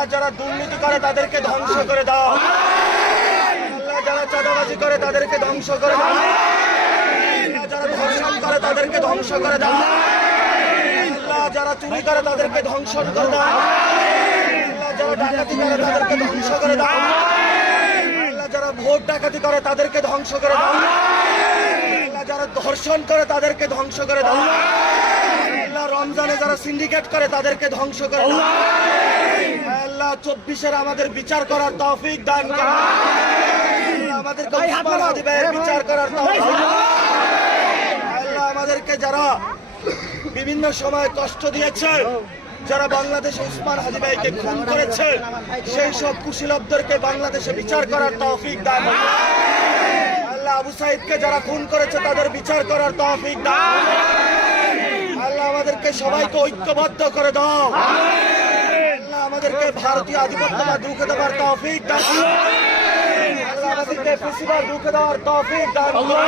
আল্লাহ যারা দুর্নীতি করে তাদেরকে ধ্বংস করে দাও। আল্লাহ যারা চাঁদাবাজি করে তাদেরকে ধ্বংস করে দাও। আল্লাহ যারা ধর্ষণ করে তাদেরকে ধ্বংস করে দাও। আল্লাহ যারা চুরি করে তাদেরকে ধ্বংস করে দাও। আল্লাহ যারা ডাকাতি করে তাদেরকে ধ্বংস করে দাও। আল্লাহ যারা ভোট ডাকাতি করে তাদেরকে ধ্বংস করে দাও। আল্লাহ যারা ধর্ষণ করে তাদেরকে ধ্বংস করে দাও। আল্লাহ রমজানে যারা সিন্ডিকেট করে তাদেরকে ধ্বংস করে দাও। আল্লাহ 24-এর আমাদের বিচার করার তৌফিক দান করো। আমাদেরকে উসমান হাদি ভাইয়ের বিচার করার তৌফিক। আল্লাহ আমাদেরকে যারা বিভিন্ন সময় কষ্ট দিয়েছে, যারা বাংলাদেশে উসমান হাদি ভাইকে খুন করেছে, সেই সব কুশীলবদেরকে বাংলাদেশে বিচার করার তৌফিক দান করো। আল্লাহ আবু সাইদকে যারা খুন করেছে তাদের বিচার করার তৌফিক দান করো। আল্লাহ আমাদেরকে সবাইকে ঐক্যবদ্ধ করে দাও। আল্লাহ আমাদেরকে ভারতীয় আধিপত্যবাদ রুখে দেওয়ার তৌফিক দান করো। আল্লাহ আমাদেরকে ফেসিবাদ রুখে দেওয়ার তৌফিক দান করো।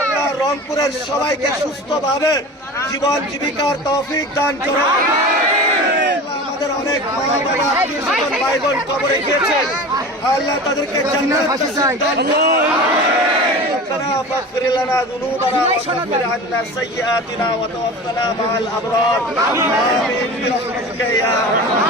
আল্লাহ রংপুরের সবাইকে সুস্থভাবে জীবন জীবিকার তৌফিক দান করো। আমাদের অনেক মা বাবা আত্মীয়-স্বজন ভাই বোন কবরে গিয়েছে, আল্লাহ তাদেরকে জান্নাত নসিব দান করো। ربنا فاغفر لنا ذنوبنا وكفر عنا سيئاتنا وتوفنا مع الأبرار آمين برحمتك يا